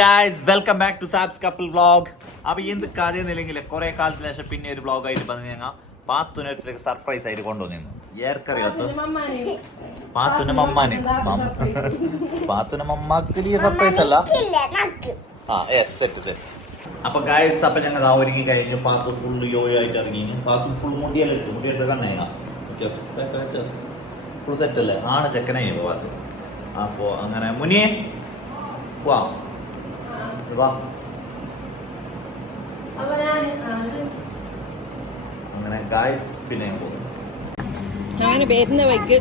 Guys welcome back to സാബ്സ് couple vlog. അപ്പൊ എന്ത് കഥയെന്നില്ലെങ്കിൽ കുറെ കാലത്തിന് ശേഷം പിന്നെ ഒരു വ്ളോഗ് ആയിട്ട് പറഞ്ഞ് ഞങ്ങൾ പാത്തുനൊരു സർപ്രൈസ് ആയിട്ട് കൊണ്ടുവന്നു. ഏർക്കറിയാത്ത പാത്തുന്റെ മമ്മാക്ക് സർപ്രൈസ് അല്ല. സെറ്റ്. അപ്പൊ ഗൈസ് അപ്പൊ ഞങ്ങൾ ഒരുങ്ങി കഴിഞ്ഞ് പാത്തു ഫുള്ള് യോയോ ആയിട്ട് ഇറങ്ങി. പാത്തു ഫുൾ മുടിയെടുത്ത് കണ്ണേങ്ങ ഫുൾ സെറ്റ് അല്ലേ, ആണ് ചെക്കനായി പാത്തു. അപ്പോ അങ്ങനെ മുനിയെ വാ അങ്ങനെ ഗായ്സ് പിന്നെ ഞാൻ വരുന്ന വൈക്ക്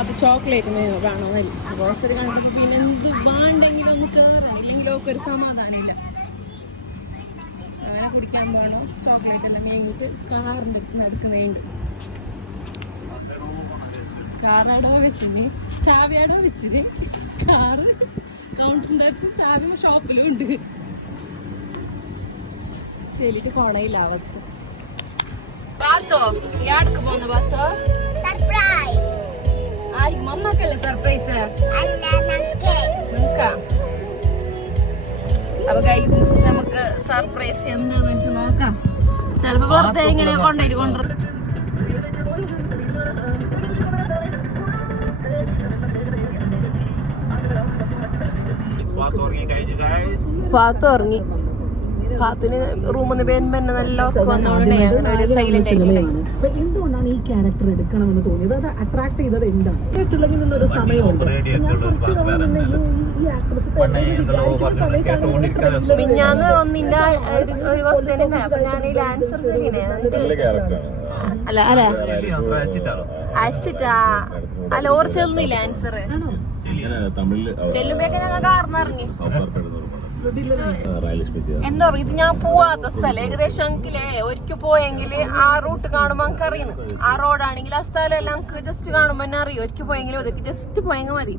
അത് ചോക്ലേറ്റ് വേണോ ഗ്രോസറി കണ്ടിട്ട് പിന്നെ എന്ത് വേണ്ടെങ്കിലും ഒന്ന് കയറണം, ഇല്ലെങ്കിലും ഒക്കെ ഒരു സമാധാനമില്ല. അങ്ങനെ കുടിക്കാൻ പോകണോ ചോക്ലേറ്റ് എല്ലാം കഴിഞ്ഞിട്ട് കാറിൻ്റെ നടക്കുന്നുണ്ട്. കാറടോ വെച്ചിന്, ചാവി അടോ വെച്ചിന്, കാറ് കൗണ്ടറിൻ്റെ അടുത്ത് ചാവി ഷോപ്പിലും ഉണ്ട്. ചെല്ലിട്ട് കൊണയില്ല അവസ്ഥ. പാത്തോ ഇയാൾക്ക് പോന്ന പാത്തോ ആർക്കും അമ്മക്കല്ലേ സർപ്രൈസ് നിനക്കാ. അപ്പൊ ഗൈസ് നമുക്ക് സർപ്രൈസ് എന്താന്ന് എനിക്ക് നോക്കാം. ചിലപ്പോ വെറുതെ ഇങ്ങനെ കൊണ്ടുവരും പാത്തു ഉറങ്ങി. പാത്തുന് റൂമിൽ നിന്ന് നല്ല വന്നോണ്ടേ അങ്ങനെ ഒരു സൈലന്റ് ആയിട്ട്. എന്തുകൊണ്ടാണ് ഈ ക്യാരക്ടർ എടുക്കണമെന്ന് തോന്നിയത്? അത് അട്രാക്ട് ചെയ്തത് എന്താണ്? വീട്ടിലെങ്കിൽ നിന്നൊരു സമയമുണ്ട്. മിഞ്ഞാന്ന് ഒന്നിന്റെ ഒരു ക്വസ്റ്റ്യൻ അപ്പൊ ഞാൻ ആൻസർ അല്ല അല്ല അയച്ചിട്ടാ അല്ല ഓർ ചെല്ലുന്നില്ല ആൻസർ. ചെല്ലുമ്പോഴേക്ക് ഞങ്ങൾ കാറിന് ഇറങ്ങി. എന്താ പറയുക, ഇത് ഞാൻ പോവാത്ത സ്ഥലം ഏകദേശം എനിക്കില്ലേ ഒരിക്കൽ പോയെങ്കില് ആ റൂട്ട് കാണുമ്പോ എനിക്ക് അറിയുന്നു. ആ റോഡാണെങ്കിൽ ആ സ്ഥലം എല്ലാം നമുക്ക് ജസ്റ്റ് കാണുമ്പോ തന്നെ അറിയും. ഒരിക്കൽ പോയെങ്കിലും ഒരിക്കൽ ജസ്റ്റ് പോയെങ്കിൽ മതി.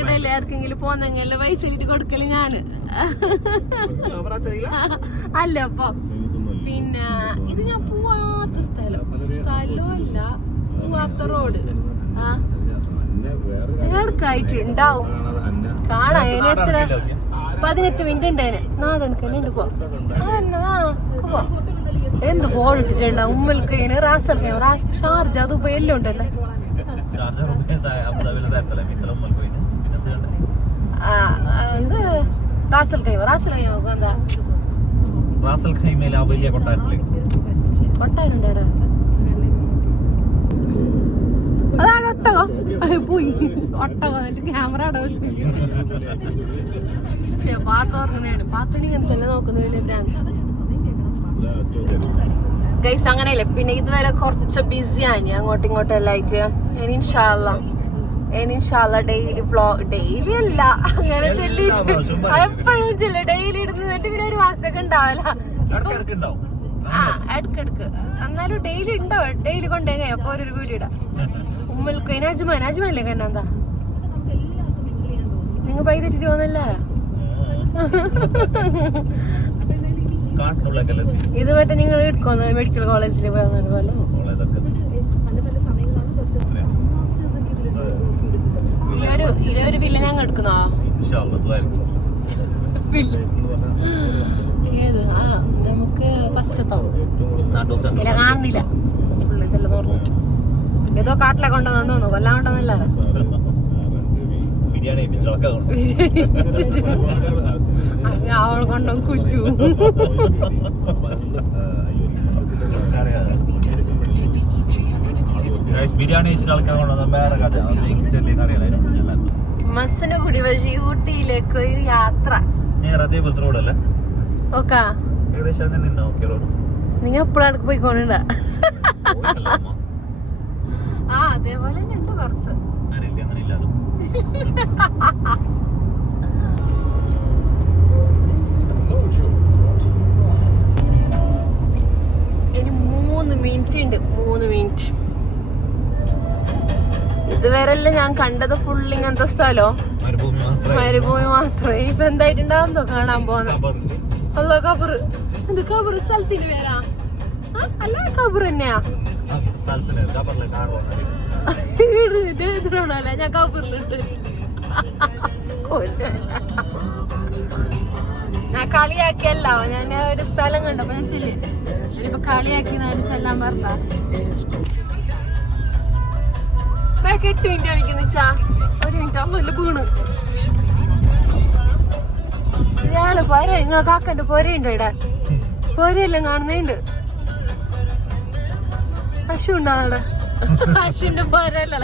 ഇടയില് ആർക്കെങ്കിലും പോന്നെങ്കിൽ പൈസ ഇട്ട് കൊടുക്കല് ഞാന് അല്ല. അപ്പൊ പിന്നെ ഇത് ഞാൻ പോവാത്ത സ്ഥലമല്ല, പോവാത്ത റോഡ് ഏടക്കായിട്ട് ഉണ്ടാവും കാണാൻ. അതിന് എത്ര 18 മിനിറ്റ് ഉണ്ടേനെ നാടെടുക്കന്നെ പോ. എന്ത് പോയിട്ടിട്ടുള്ള ഉമ്മൽക്കൈന് റാസൽക്കൈ ഷാർജ ദുബൈ എല്ലാം ഉണ്ടല്ലോ. എന്ത് റാസൽക്കൈ നോക്കും എന്താ കൊട്ടാരുണ്ടോ? അതാണ് ഒട്ടകോ പോയി ഒട്ടകോ ക്യാമറ പക്ഷെ പാത്ത് ഓർക്കുന്നതാണ്. പാത്തിന് എന്തെല്ലാം നോക്കുന്ന വലിയ ബ്രാൻഡ് ഗൈസ് അങ്ങനെയല്ലേ. പിന്നെ ഇതുവരെ കുറച്ച് ബിസിയാണ് അങ്ങോട്ടും ഇങ്ങോട്ടും എല്ലാം ആയിട്ട്. ഇൻഷാല്ല ഡെയിലി വ്ളോഗ്, ഡെയിലി അല്ല അങ്ങനെ ചൊല്ലിട്ട് എപ്പോഴും ചൊല്ലു ഡെയിലി ഇടുന്നിട്ട് പിന്നെ ഒരു മാസമൊക്കെ ഉണ്ടാവില്ല. ഇടക്കിടക്ക് എന്നാലും ഡെയിലി ഉണ്ടോ, ഡെയിലി കൊണ്ടേ അപ്പൊ ഒരു വീഡിയോ ഇടാം. ഉമ്മൽക്കൈന് അജ്മാനല്ലേ കാരണം എന്താ നിങ്ങ പൈതിട്ട് പോന്നല്ല. ഇത് മറ്റേ നിങ്ങൾ എടുക്കുന്നു മെഡിക്കൽ കോളേജിൽ പോയെന്ന പോലെ. ഇതിലൊരു ബില്ല് ഞങ്ങൾ എടുക്കുന്നോ ഏത്? ആ നമുക്ക് ഫസ്റ്റ് ഇല കാണുന്നില്ല, ഇതെല്ലാം തുറന്നിട്ട് ഏതോ കാട്ടിലെ കൊണ്ടുവന്നു തോന്നുന്നു. കൊല്ലാൻ കൊണ്ടൊന്നല്ല, അവൾ കൊണ്ടോ കുറ്റു. മസ്സിന് കൂടി വഴി ഊട്ടിയിലേക്ക് ഒരു യാത്ര. ഓക്കാ നിങ്ങ എപ്പോഴാണ് പോയിക്കൊണ്ട? ആ അതേപോലെ തന്നെ ഉണ്ട് കുറച്ച്. ഇനി 3 മിനിറ്റ് ഉണ്ട്. 3 മിനിറ്റ്. ഇതുവരെല്ലാം ഞാൻ കണ്ടത് ഫുൾ ഇങ്ങനത്തെ സ്ഥലോ മരുഭൂമി മാത്രമേ. ഇപ്പൊ എന്തായിട്ടുണ്ടാവുന്നോ കാണാൻ പോന്ന അല്ല കബറ്. എന്ത് കബറ് സ്ഥലത്തിന് പേരാ? അല്ല കബറ് തന്നെയാ. ഞാൻ കബറിലുണ്ട്. കളിയാക്കിയല്ല ഞാൻ ഒരു സ്ഥലം കണ്ടപ്പോ ഞാൻ ചെല്ലേ ഇപ്പൊ കളിയാക്കി ചെല്ലാൻ പറഞ്ഞ 8 മിനിറ്റ് കളിക്കുന്നിച്ചാ 1 മിനിറ്റ് അമ്മല്ല വീണ് ഇയാള് പോര നിങ്ങളെ കാക്കന്റെ പോരയുണ്ടോ ഇവിടെ പോരയെല്ലാം കാണുന്നുണ്ട് പശു ഉണ്ടോ അവിടെ പശുവിന്റെ പോരല്ലോ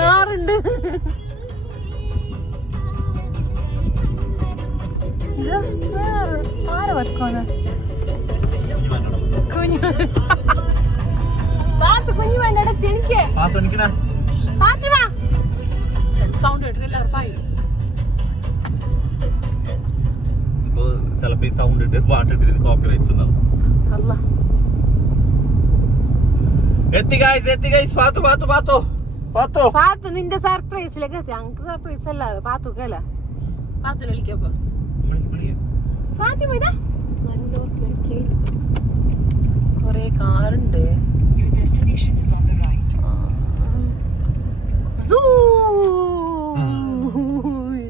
കാറുണ്ട് ആരെ വർക്കോന്ന് കുഞ്ഞുമാന്റെ അടുത്ത് എനിക്ക് സൗണ്ട് കേട്ടിട്ട് എല്ലാവരും പായും ചിലപ്പോ ഈ സൗണ്ട് ഇട്ട് പാട്ടിട്ട് കോപ്പിറൈറ്റ്സ് ഉണ്ടാവും. അല്ലാ എത്തി ഗൈസ് പാത്തു നിന്റെ സർപ്രൈസിലേക്ക് എത്തി അങ്ക് സർപ്രൈസ് അല്ലാതെ പാത്തുക്കല്ല പാത്തുനെ വിളിക്കപ്പോ ഫാത്തിമ ഇതാ കൊറേ കാറുണ്ട്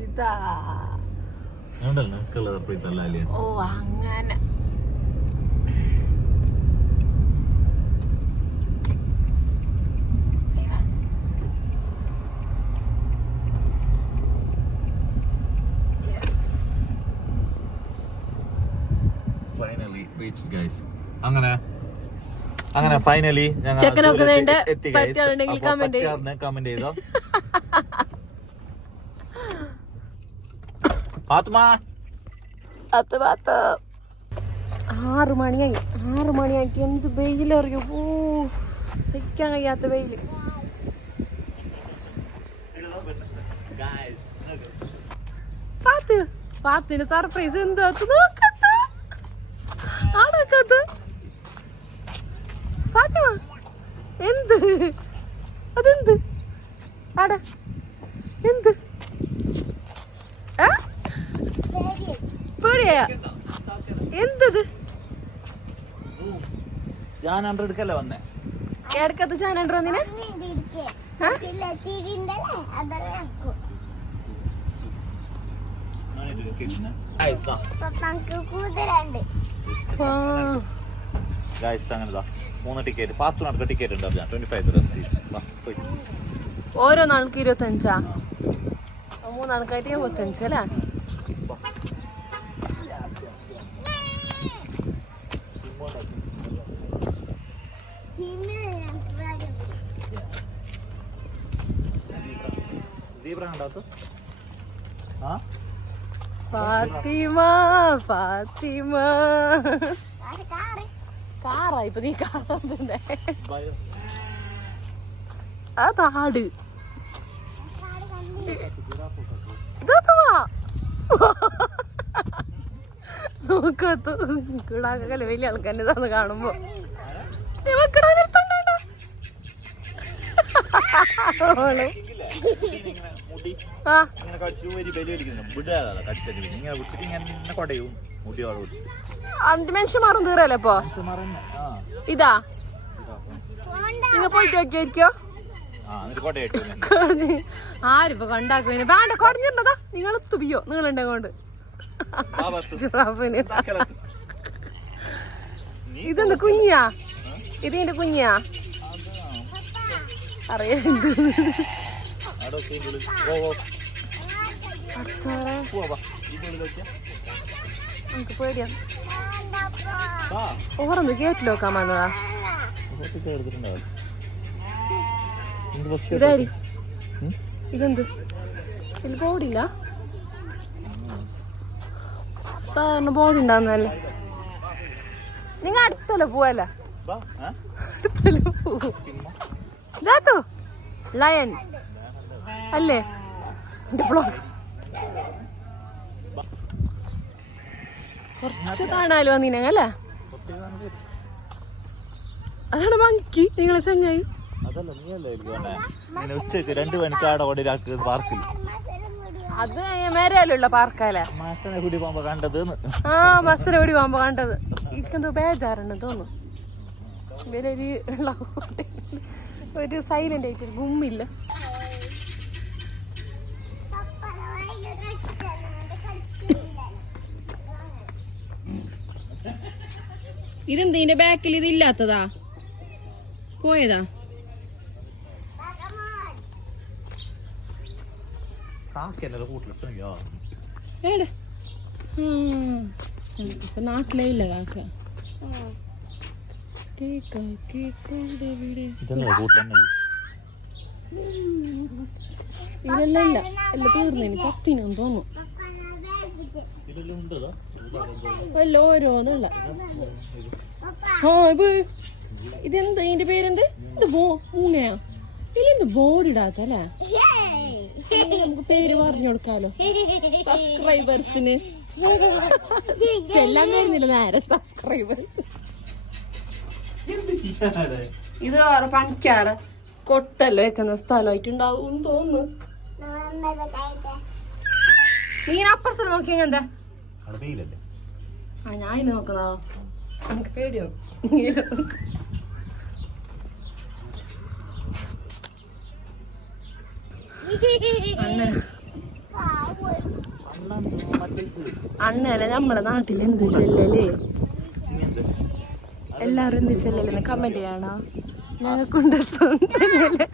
ഇതാ ഓ അങ്ങനെ അങ്ങനെ ഫൈനലി ചെക്കനൊക്കെ പറ്റുകയാണെങ്കിൽ കമന്റ് ചെയ്തോ. ഫാത്തിമ 6 മണിയായിട്ട് എന്ത് വെയിലറിയോ ഓ സഹിക്കാൻ കഴിയാത്ത വെയില് പാത്തിന് സർപ്രൈസ് എന്താ ആടക്കത്ത് ഫാത്തിമ എന്ത് അതെന്ത് ആടാ എന്ത് പേടിയാ എന്തത് എടുക്കല്ലേ വന്നേ എടക്കത്ത് ചാനണ്ടോ വന്നിനെ അങ്ങനെതാ 3 ടിക്കറ്റ് 10 നടക്ക ടിക്കറ്റ് ഉണ്ടാവും 25 ഓരോ നാൾക്ക് 25 3 നാൾക്കായിട്ട് 25 അല്ലേ ഫാത്തിമ കാറാ ഇപ്പൊ നീ കാണുന്നുണ്ടേ അതാട് നോക്കല്ലേ വലിയ ആൾക്കാരുടെ ഇതാന്ന് കാണുമ്പോ മനുഷ്യന്മാരും തീരല്ലേ ഇപ്പൊ ഇതാ നിങ്ങ പോയിട്ട് നോക്കിയായിരിക്കോ ആരിപ്പോ കൊണ്ടാക്കും വേണ്ട കൊടഞ്ഞിരുന്നതാ നിങ്ങൾ തുപിയോ നിങ്ങളുണ്ടെ കൊണ്ട് ഇതെന്താ കുഞ്ഞിയാ ഇതിന്റെ കുഞ്ഞിയാ അറിയാ എനിക്ക് പേടിയാ ഓറന്ന് കേട്ടിൽ നോക്കാൻ വന്നതാ ഇതാരി ഇതെന്ത് ഇതിൽ ബോർഡില്ല സാറിന് ബോർഡ് ഉണ്ടാവുന്നല്ലേ നിങ്ങ അടുത്തല്ലേ പോവല്ലേ അടുത്തല്ലേ പോവോ ഇതാത്തോ ലയൺ അല്ലേ എന്റെ ബ്ലോഗ് കുറച്ച് കാണാലോ നിനങ്ങല്ലേ അതാണ് മങ്കി നിങ്ങളെ ചങ്ങായി ഉച്ചക്ക് 2 മണിക്ക് ആടെ ഓടിരാക്ക് പാർക്കിൽ അത് മേരയിലുള്ള പാർക്കല്ലേ കൂടി പോകുമ്പോ കണ്ടത് ആ ബസ്സിനെ കൂടി പോകുമ്പോ കണ്ടത് എനിക്കെന്തോ ബേജാറുണ്ട് തോന്നുന്നു ഇവരൊരു ഒരു സൈലന്റ് ആയിട്ട് ഒരു ഗുമ്മില്ല ഇതെന്ത് ഇതിന്റെ ബാക്കിൽ ഇത് ഇല്ലാത്തതാ പോയതാ ഏടെ ഇപ്പൊ നാട്ടിലേ ഇല്ല കാക്ക ഇതെല്ലാം ഇല്ല എല്ലാം തീർന്നേന് ചത്തിനെന്ന് തോന്നുന്നു എല്ലാം ഓരോന്നുള്ള ഇതെന്ത് ഇതിന്റെ പേരെന്ത് ഇത് മൂങ്ങയാ ഇതിലെന്ത് ബോർഡ് ഇടാത്തല്ലേ നമുക്ക് പേര് പറഞ്ഞു കൊടുക്കാലോ സബ്സ്ക്രൈബേഴ്സിന് ചെല്ലാൻ വരുന്നില്ല നേരെ സബ്സ്ക്രൈബേഴ്സ് ഇത് പണിക്കാറ് കൊട്ടല്ലോ വെക്കുന്ന സ്ഥലമായിട്ടുണ്ടാവും തോന്നുന്നു നീനപ്പുറത്ത് നോക്കിയ എന്താ ആ ഞാൻ ഇന്ന് നോക്കുന്നോ എനിക്ക് പേടിയോ അണ്ണല്ലേ നമ്മളെ നാട്ടിൽ എന്ത് ചെല്ലല്ലേ എല്ലാരും എന്ത് ചെല്ലല്ലേ കമന്റ് ചെയ്യണോ ഞങ്ങൾക്കുണ്ട് ചെല്ലല്ലേ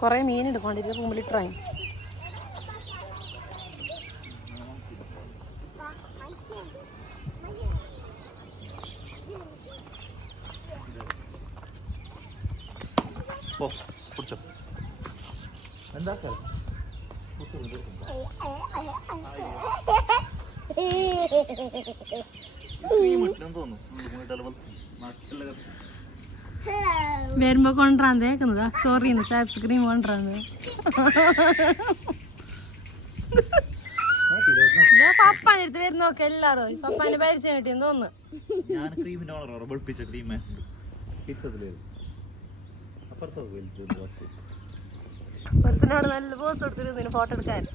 കൊറേ മീൻ എടുക്കൊണ്ടിട്ട് റൂമിൽ ട്രൈ എന്താ വരുമ്പോ കൊണ്ടുവരാൻ തേക്കുന്നതാ ചോറിന്ന് സാപ്സ് ക്രീം കൊണ്ടുവരാന്ന് പപ്പാന്റെ അടുത്ത് വരുന്നോക്കെ എല്ലാരും പപ്പാന്റെ പരിചയം കിട്ടിയെന്ന് തോന്നുന്നു പുറത്തിനോട് നല്ല പോസ്റ്റ് എടുത്തിരുന്നു ഫോട്ടോ എടുക്കാൻ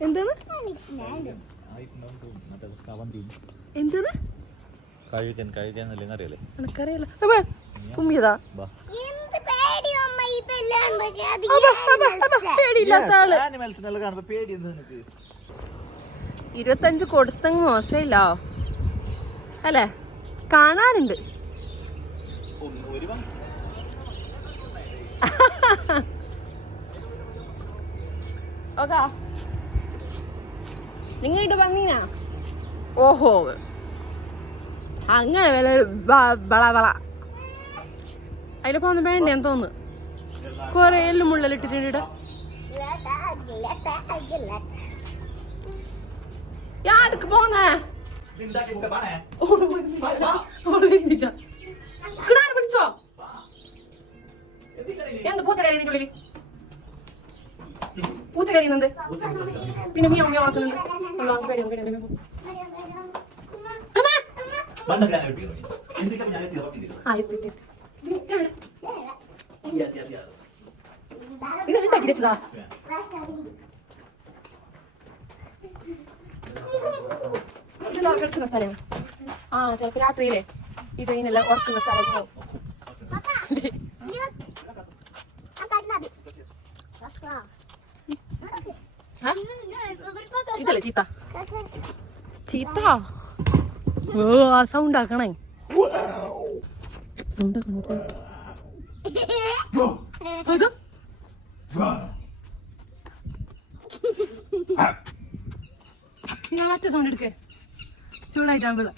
എന്താണ് എന്താണ് എനിക്കറിയില്ല തുമ്മിയതാ പേടിയില്ലാത്ത ആള് 25 കൊടുത്തങ്ങ് മോശമില്ലോ അല്ലേ കാണാനുണ്ട് ഓക്കാ നിങ്ങിട്ട് വന്നീനാ ഓഹോ അങ്ങനെ വില വള വള അതിലൊക്കെ ഒന്ന് വേണ്ടേന്ന് തോന്നുന്നു കൊറേ എല്ലാം മുള്ളലിട്ടിട്ടുണ്ട് യാർക്ക് പോന്നേ പിടിച്ചോ എന്ത് പൂച്ചക്കറി നിക്കുള്ളിൽ പൂച്ചക്കറി പിന്നെ മീ അമ്മ വളർത്തുന്നുണ്ട് ഇത് ഉണ്ടാക്കി വെച്ചതാ ഉറക്കുന്ന സ്ഥലം ആ ചിലപ്പോ രാത്രിയിലെ ഇത് ഇങ്ങനെയല്ല ഉറക്കുന്ന സ്ഥലം ഇതല്ലേ ചീത്ത ചീത്ത ഓ ആ സൗണ്ട് ആക്കണേ സൗണ്ട് ആക്കണോ നിങ്ങൾ മറ്റേ സൗണ്ട് എടുക്കേ ചൂടായിട്ടാകുമ്പോൾ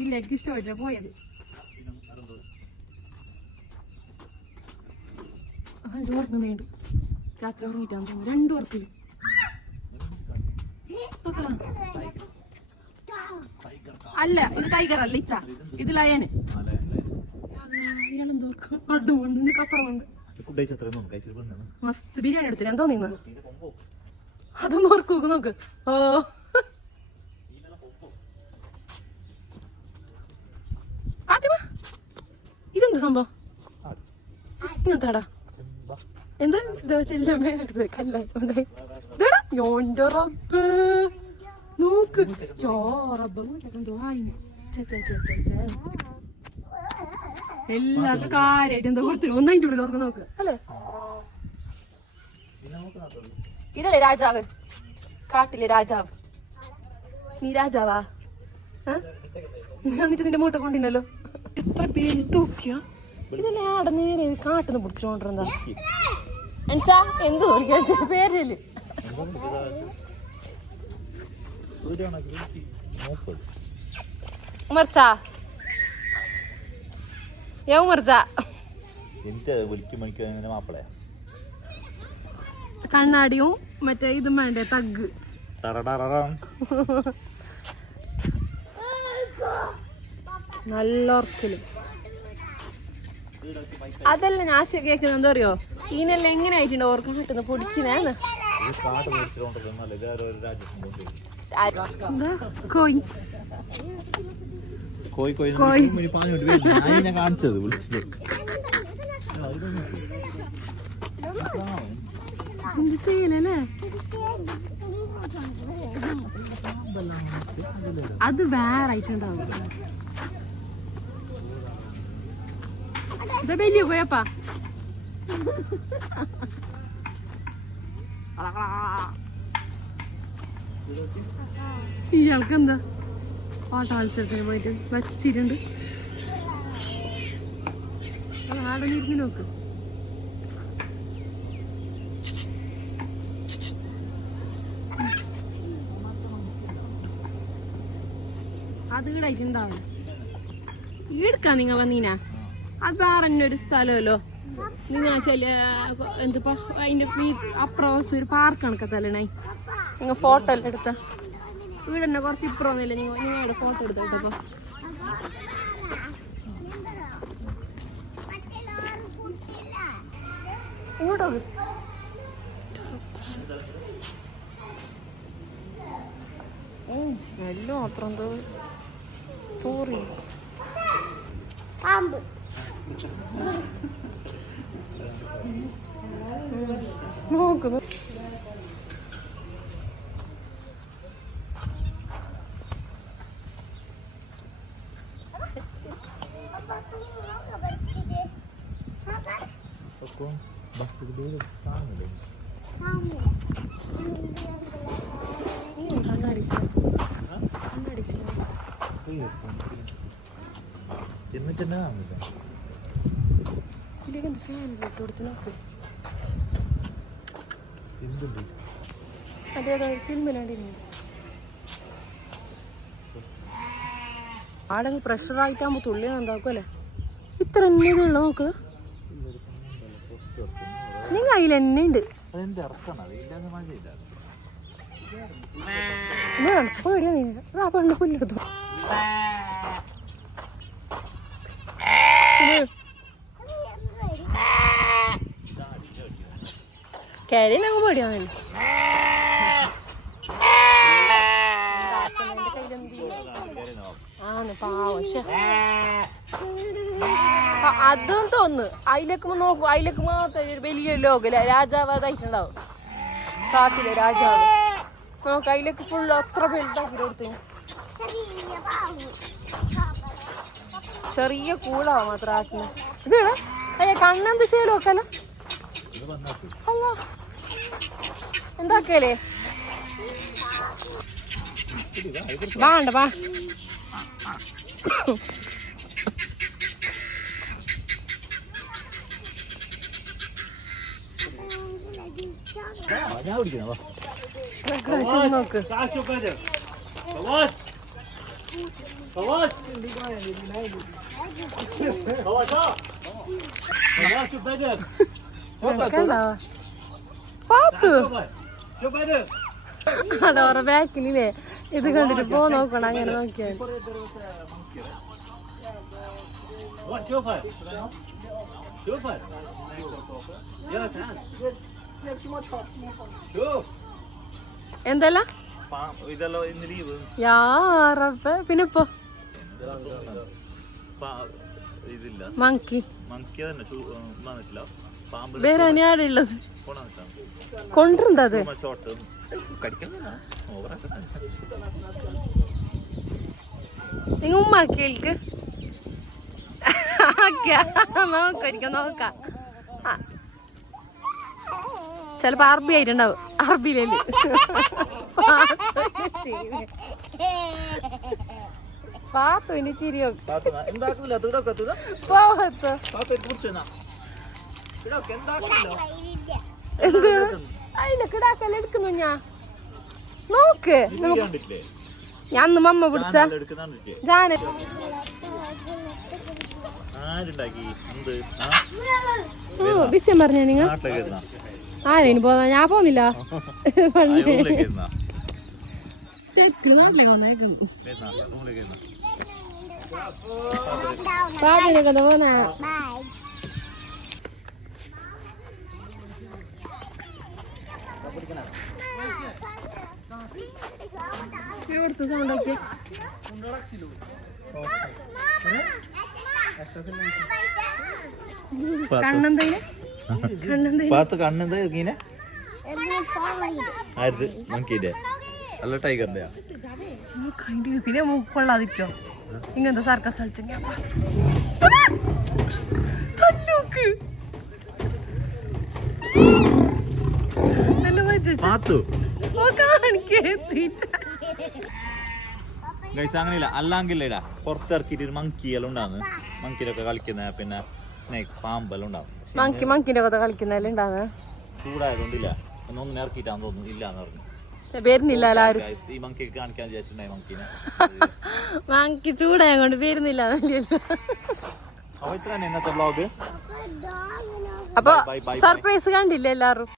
ഇല്ല എനിക്ക് ഇഷ്ടമായിട്ടാ പോയത് ഉറങ്ങുന്നുണ്ട് രാത്രി ഉറങ്ങിട്ടാന്ന് തോന്നുന്നു 2 ഉറക്കില്ല അല്ല ഇത് ടൈഗർ അല്ല ഇച്ച ഇത് ലയന് മസ്ത് ബിരിയാണി എടുത്തില്ല എന്തോ നീന്ന് അതൊന്ന് ഓർക്ക് നോക്ക് ഓ ഇതെന്ത് സംഭവം ഇങ്ങനത്താടാ എന്ത് ചെല്ലമ്മേടുത്ത് കല്ലായിക്കൊണ്ടേ ഇതേടാ യോന്റെ റബ്ബ് നോക്ക് റബ്ബ് എന്തോ ആയിന് എല്ലാ കാര്യമായിട്ട് എന്താ കൊടുത്തില്ല ഒന്നതിൻ്റെ ഉള്ളിൽ ഓർക്ക് നോക്ക് അല്ലേ. ഇതല്ലേ രാജാവ്, കാട്ടിലെ രാജാവ്. നീ രാജാവാ? എന്നിട്ട് നിന്റെ മൂട്ട കൊണ്ടില്ലല്ലോ. എത്ര പേര് തൂക്കിയ ഇതല്ലേ ആടെ നേരെ കാട്ടിന്ന് പിടിച്ചോണ്ടിരുന്നാ എന്നുവെച്ചാ എന്ത് തോന്നിക്കാൻ പേരല്ലേ. ഉമർച്ചാ ഉമർച്ചാ കണ്ണാടിയും മറ്റേ ഇതും വേണ്ടേ തഗ്. നല്ല ഉറക്കലും അതല്ല ഞാൻ കേൾക്കുന്നത് എന്താ അറിയോ, ഈനെല്ലാം എങ്ങനെ ആയിട്ടുണ്ട് ഓർക്കാൻ കിട്ടുന്ന പൊടിക്കുന്നേന്ന്. ചെയ്യലല്ലേ അത് വേറെ ആയിട്ടുണ്ടാവും. ഇതാ വലിയ കോയപ്പാ. ഇയാൾക്ക് എന്താ പാട്ട മത്സരത്തിന് പോയിട്ട് വച്ചിട്ടുണ്ട്. ആടെ ഇരുന്ന് നോക്ക്. അത് ഈടായിട്ടുണ്ടാവും. ഈടുക്കാ നിങ്ങ വന്നീനാ അത് വേറെ തന്നെ ഒരു സ്ഥലമല്ലോ. നിങ്ങൾ ചില എന്തിപ്പോ അതിന്റെ അപ്പുറം ഒരു പാർക്ക് കണക്കത്തല്ലേ നിങ്ങൾ ഫോട്ടോ എല്ലാം എടുത്ത വീട് തന്നെ കുറച്ച് ഇപ്പുറമൊന്നുമില്ല. നിങ്ങളുടെ ഫോട്ടോ എടുത്തിട്ടപ്പോ ഇങ്ങോട്ടോ സ്മെല്ല് മാത്രം എന്തോ തോറി നോക്കുന്നു. ആടെങ്കിൽ പ്രഷറായിട്ടാകുമ്പോ തുള്ളിയാ എന്താക്കുമല്ലേ. ഇത്ര എന്നെ ഉള്ള നോക്ക്. നിങ്ങൾ അതിൽ എന്നെ ഉണ്ട് പേടിയാ. നീ ആ പെണ്ണ് പുല്ലെടുത്തു. കരിനങ്ങ് പേടിയാന്നല്ലേ. ആന്ന് പാവം. പക്ഷെ അതും തോന്നുന്നു അതിലേക്ക് നോക്കും. അതിലേക്ക് മാത്രം വലിയ ലോകല്ല രാജാവ് അതായിട്ടുണ്ടാവും. കാട്ടിലെ രാജാവ് നോക്ക്. അതിലേക്ക് ഫുള്ള് അത്ര വലുതാക്കി കൊടുത്തു. ചെറിയ കൂളാവും മാത്രം ആട്ടിന്. ഇതാണ് അയ്യ കണ്ണെന്ത് ചെയ്യലോ നോക്കാലോ. അല്ല എന്താക്കല്ലേ വേണ്ട വാ. നോക്ക് പാത്തു അതോറ ബാക്കിലില്ലേ ഇത് കണ്ടിട്ട് പോ നോക്കണം. അങ്ങനെ നോക്കിയാൽ എന്തല്ല പിന്നെ ഇപ്പൊ മങ്കി വേറെ തന്നെയാണ് ഉള്ളത്. കൊണ്ടിരുന്നത് അത് നിങ്ങൾ ഉമ്മാക്കിയേൽക്ക് നോക്ക നോക്കാം. ചെലപ്പോ അറബി ആയിട്ടുണ്ടാവും. അറബിയിലല്ലേ പാത്തുവിന്റെ ചിരിയൊക്കെ അതിനെ കിടാക്കല്ല എടുക്കുന്നു. നോക്ക് ഞാൻ അന്ന് മമ്മ പിടിച്ച ജാന ബിസ്യം പറഞ്ഞ നിങ്ങ ആരേന് പോന്ന ഞാൻ പോന്നില്ല. പാതിനൊക്കെ പോന്ന എവിടുത്തെ സൗണ്ട് ഒക്കെ ടൈഗറിന്റെ പിന്നെ മൂക്കൊള്ളാതിരിക്കോ ഇങ്ങനത്തെ സർക്കസ് കളിച്ചെങ്കിൽ അങ്ങനെയില്ല. അല്ലെങ്കിൽ പുറത്തിറക്കിട്ട് മങ്കിയെല്ലാം ഉണ്ടാകുന്നു. മങ്കിലൊക്കെ കളിക്കുന്ന പിന്നെ സ്നേക്ക് പാമ്പെല്ലാം ഉണ്ടാവും. മങ്കിന്റെ കഥ കളിക്കുന്നതെല്ലാം ഉണ്ടാകുന്നത് ചൂടായതുകൊണ്ടില്ല. ഒന്നും ഇറക്കിയിട്ടാന്ന് തോന്നുന്നു. ഇല്ലാന്ന് പറഞ്ഞു. വരുന്നില്ല ആരും. ഈ മങ്കിക്ക് കാണിക്കാൻ വിചാരിച്ചിട്ടുണ്ടായി മങ്കിനെ. മങ്കി ചൂടായ കൊണ്ട് വരുന്നില്ല. ഇന്നത്തെ വ്ലോഗ്. അപ്പൊ സർപ്രൈസ് കണ്ടില്ല എല്ലാരും.